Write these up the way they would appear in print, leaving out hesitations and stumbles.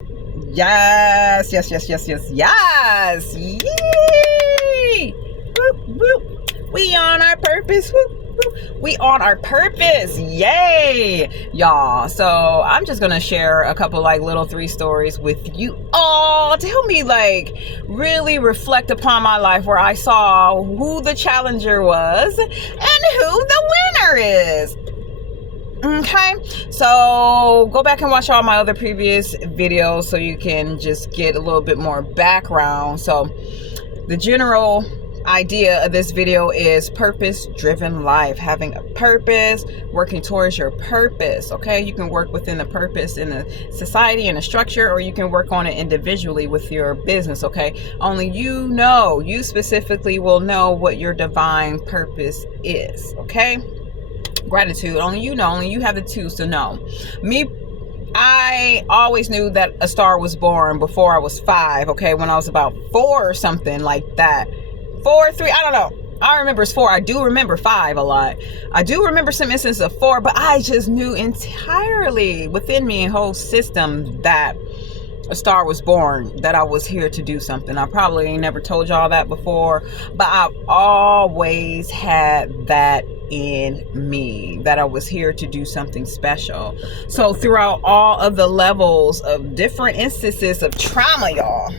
Yes, yes, yes, yes, yes, yes. Yay! Whoop, whoop. We on our purpose. Whoop, whoop. We on our purpose. Yay, y'all. So I'm just gonna share a couple like little 3 stories with you all to help me like really reflect upon my life, where I saw who the challenger was and who the winner is. Okay, so go back and watch all my other previous videos so you can just get a little bit more background. So the general idea of this video is purpose-driven life, having a purpose, working towards your purpose. Okay, you can work within the purpose in the society and a structure, or you can work on it individually with your business. Okay, only you specifically will know what your divine purpose is. Okay, gratitude, only you have the tools to know. I always knew that a star was born before I was 5. Okay, when I was about 4 or something like that. 4, 3, I don't know. I remember it's 4. I do remember 5 a lot. I do remember some instances of 4, but I just knew entirely within me a whole system that a star was born, that I was here to do something. I probably ain't never told y'all that before, but I've always had that in me, that I was here to do something special. So throughout all of the levels of different instances of trauma, y'all,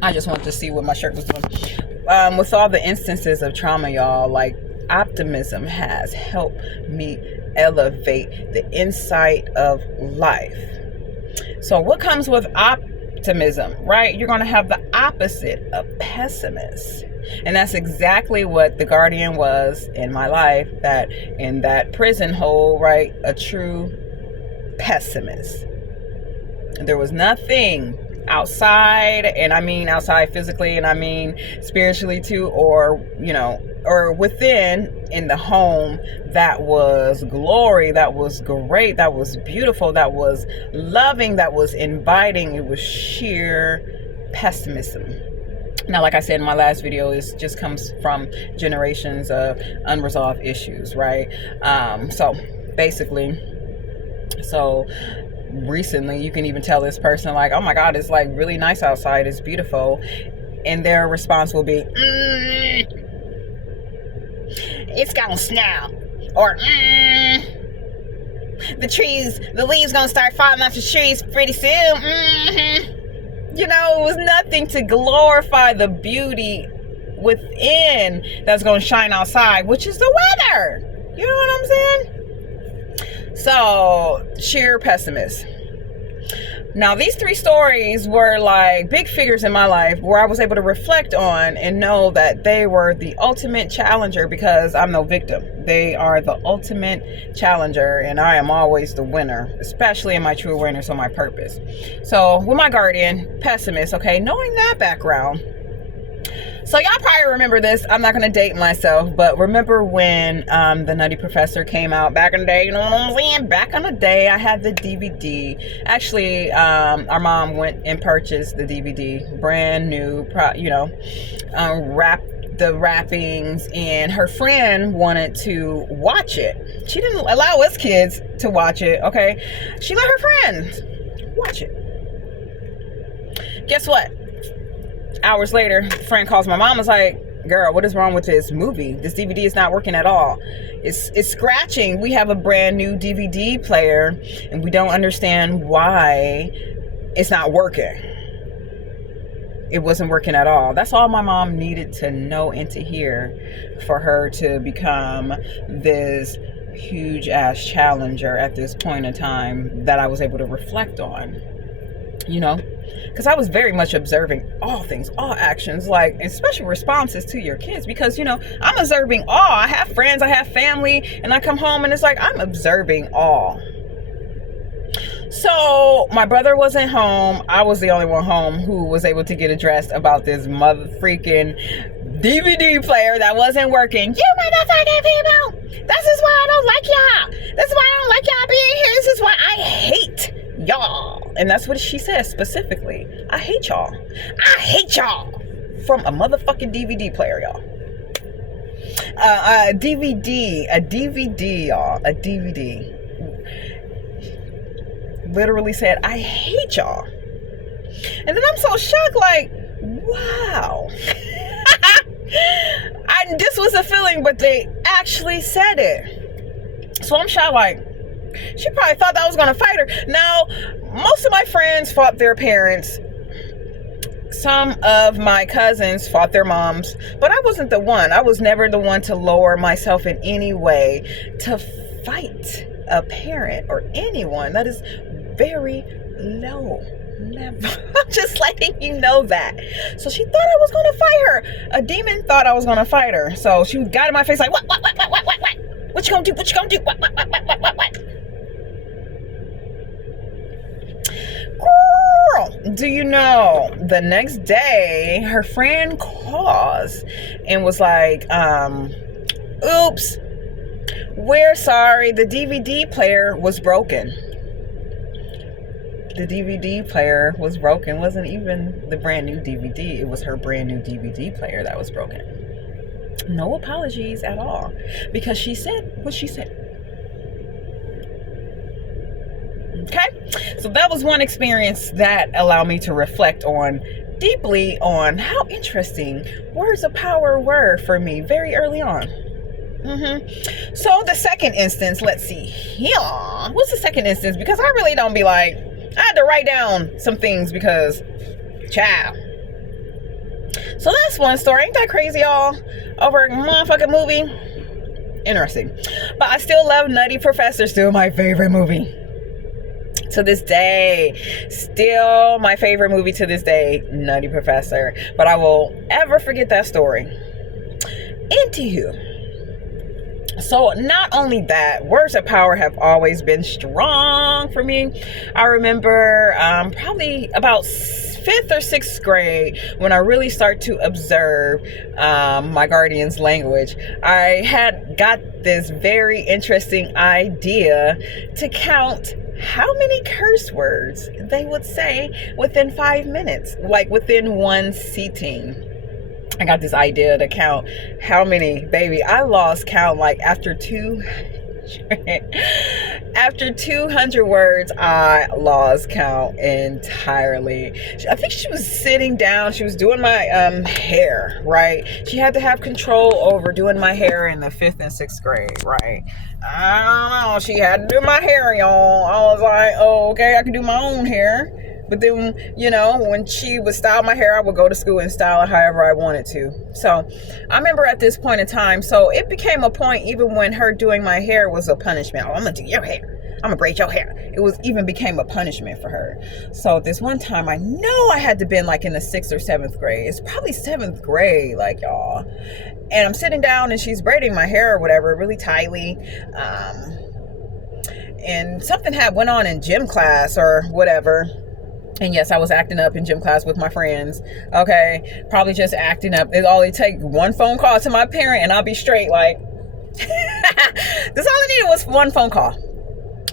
I just wanted to see what my shirt was doing. With all the instances of trauma, y'all, like optimism has helped me elevate the insight of life. So what comes with optimism, right? You're going to have the opposite of pessimist. And that's exactly what the guardian was in my life, that in that prison hole, right? A true pessimist. There was nothing outside, and I mean outside physically, and I mean spiritually too, or, or within in the home, that was glory, that was great, that was beautiful, that was loving, that was inviting. It was sheer pessimism. Now, like I said in my last video, it just comes from generations of unresolved issues, right? So basically, recently, you can even tell this person like, oh my God, it's like really nice outside, it's beautiful. And their response will be, it's gonna snow. Or, the leaves gonna start falling off the trees pretty soon. It was nothing to glorify the beauty within that's going to shine outside, which is the weather. You know what I'm saying? So, sheer pessimist. Now, these 3 stories were like big figures in my life where I was able to reflect on and know that they were the ultimate challenger, because I'm no victim. They are the ultimate challenger, and I am always the winner, especially in my true awareness on my purpose. So with my guardian, pessimist, okay, knowing that background. So y'all probably remember this. I'm not going to date myself, but remember when the Nutty Professor came out back in the day? You know what I'm saying? Back in the day, I had the DVD. Actually, our mom went and purchased the DVD, brand new, the wrappings, and her friend wanted to watch it. She didn't allow us kids to watch it, okay? She let her friends watch it. Guess what? Hours later, a friend calls my mom, was like, girl, what is wrong with this movie? This DVD is not working at all. It's scratching. We have a brand new DVD player and we don't understand why it's not working. It wasn't working at all. That's all my mom needed to know and to hear for her to become this huge ass challenger at this point in time that I was able to reflect on, because I was very much observing all things, all actions, like especially responses to your kids, because I'm observing all. I have friends, I have family, and I come home and it's like I'm observing all. So my brother wasn't home. I was the only one home who was able to get addressed about this mother freaking DVD player that wasn't working. You motherfucking people! This is why I don't like y'all. This is why I don't like y'all being here. This is why I hate y'all. And that's what she says specifically. I hate y'all. I hate y'all. From a motherfucking DVD player, y'all. A DVD, y'all. A DVD. Literally said, I hate y'all. And then I'm so shocked, like, wow. This was a feeling, but they actually said it. So I'm shocked, like, she probably thought that I was going to fight her. Now, most of my friends fought their parents. Some of my cousins fought their moms, but I wasn't the one. I was never the one to lower myself in any way to fight a parent or anyone. That is very low. Never. I'm just letting you know that. So she thought I was going to fight her. A demon thought I was going to fight her. So she got in my face like, what? What you gonna do? What you gonna do? What? Girl, do you know, the next day, her friend calls and was like, oops, we're sorry, the DVD player was broken. The DVD player was broken. It wasn't even the brand new DVD. It was her brand new DVD player that was broken. No apologies at all. Because she said what she said. Okay? So that was one experience that allowed me to reflect deeply on how interesting words of power were for me very early on. So the second instance, let's see here. What's the second instance? Because I really don't be like, I had to write down some things because, child. So that's one story. Ain't that crazy, y'all? Over a motherfucking movie. Interesting. But I still love Nutty Professor. Still my favorite movie. To this day. Still my favorite movie to this day. Nutty Professor. But I will ever forget that story. Anywho. So not only that, words of power have always been strong for me. I remember probably about 5th or 6th grade when I really start to observe my guardian's language. I had got this very interesting idea to count how many curse words they would say within 5 minutes, like within one seating. I got this idea to count how many, baby. I lost count like after 200 words, I lost count entirely. I think she was sitting down. She was doing my hair, right? She had to have control over doing my hair in the 5th and 6th grade, right? I don't know. She had to do my hair, y'all. I was like, oh, okay, I can do my own hair. But then, you know, when she would style my hair, I would go to school and style it however I wanted to. So I remember at this point in time, so it became a point even when her doing my hair was a punishment. Oh, I'm going to do your hair. I'm going to braid your hair. It was even became a punishment for her. So this one time, I know I had to been like in the 6th or 7th grade. It's probably 7th grade, like, y'all. And I'm sitting down and she's braiding my hair or whatever, really tightly. And something had went on in gym class or whatever. And yes, I was acting up in gym class with my friends. Okay. Probably just acting up. It only take one phone call to my parent and I'll be straight. Like, that's all I needed was one phone call.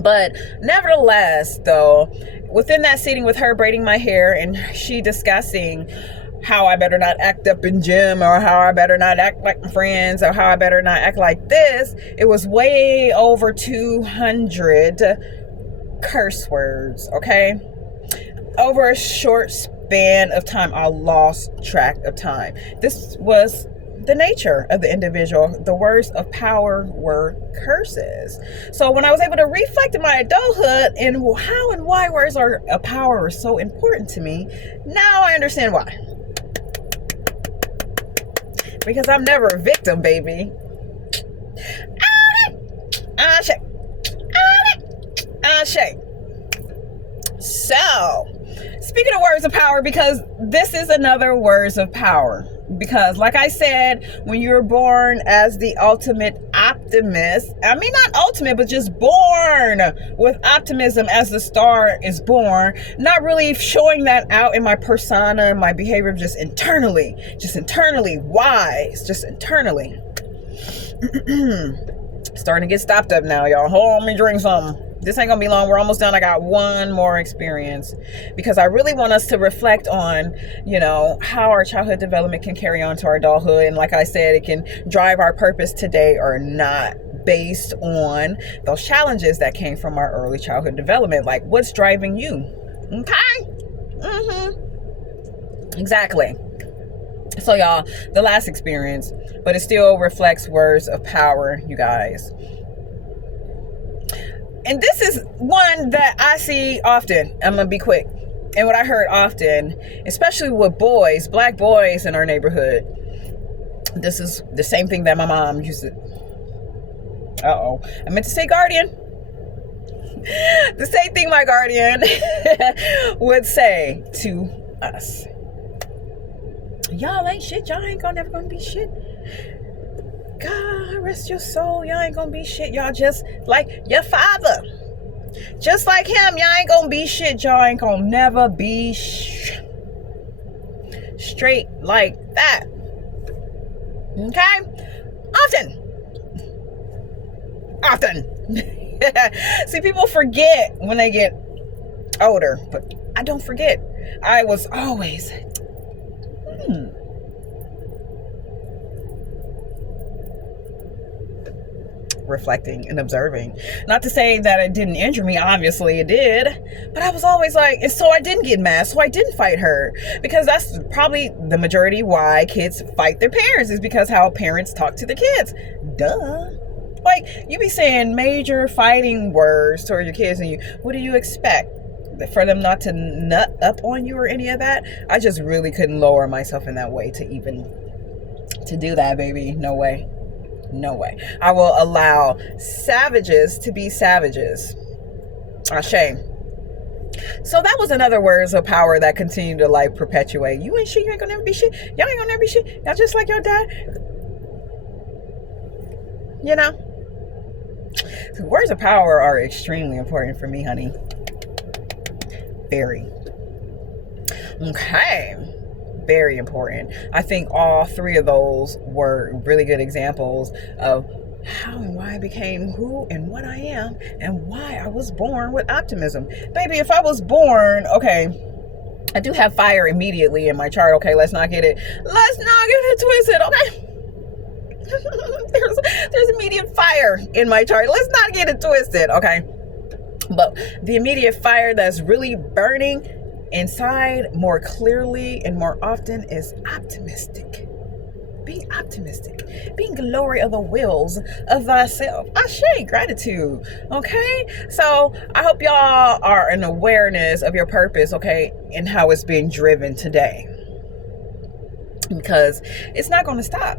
But nevertheless, though, within that sitting with her braiding my hair and she discussing how I better not act up in gym or how I better not act like my friends or how I better not act like this, it was way over 200 curse words. Okay. Over a short span of time, I lost track of time. This was the nature of the individual. The words of power were curses. So when I was able to reflect in my adulthood and how and why words of power are so important to me, now I understand why. Because I'm never a victim, baby. So, speaking of words of power, because this is another words of power. Because like I said, when you're born as the ultimate optimist, I mean not ultimate, but just born with optimism as the star is born, not really showing that out in my persona and my behavior, just internally wise, just internally. Starting to get stopped up now, y'all. Hold on, let me drink something. This ain't gonna be long. We're almost done. I got one more experience because I really want us to reflect on, you know, how our childhood development can carry on to our adulthood. And like I said, it can drive our purpose today or not based on those challenges that came from our early childhood development. Like, what's driving you? Okay. Exactly. So y'all, the last experience, but it still reflects words of power, you guys. And this is one that I see often. I'm gonna be quick. And what I heard often, especially with boys, black boys in our neighborhood, this is the same thing that my mom used to. I meant to say guardian. The same thing my guardian would say to us. Y'all ain't shit. Y'all ain't never gonna be shit. God rest your soul. Y'all ain't gonna be shit. Y'all just like your father. Just like him. Y'all ain't gonna be shit. Y'all ain't gonna never be straight like that. Okay? Often. See, people forget when they get older, but I don't forget. I was always reflecting and observing. Not to say that it didn't injure me, obviously it did, but I was always like, and so I didn't get mad, so I didn't fight her, because that's probably the majority why kids fight their parents, is because how parents talk to their kids. Duh. Like, you be saying major fighting words toward your kids, and what do you expect? For them not to nut up on you or any of that? I just really couldn't lower myself in that way to do that, baby. No way. No way. I will allow savages to be savages. Shame. So that was another words of power that continue to like perpetuate. You ain't shit. You ain't gonna never be shit. Y'all ain't gonna never be shit. Y'all just like your dad. You know? So words of power are extremely important for me, honey. Very. Okay. Very important. I think all three of those were really good examples of how and why I became who and what I am, and why I was born with optimism. Baby, if I was born, okay, I do have fire immediately in my chart. Okay, let's not get it twisted. Okay. there's immediate fire in my chart. Let's not get it twisted. Okay. But the immediate fire that's really burning inside more clearly and more often is optimistic. Being optimistic. Being glory of the wills of thyself. Ashe, gratitude. Okay? So I hope y'all are in awareness of your purpose, okay, and how it's being driven today. Because it's not going to stop.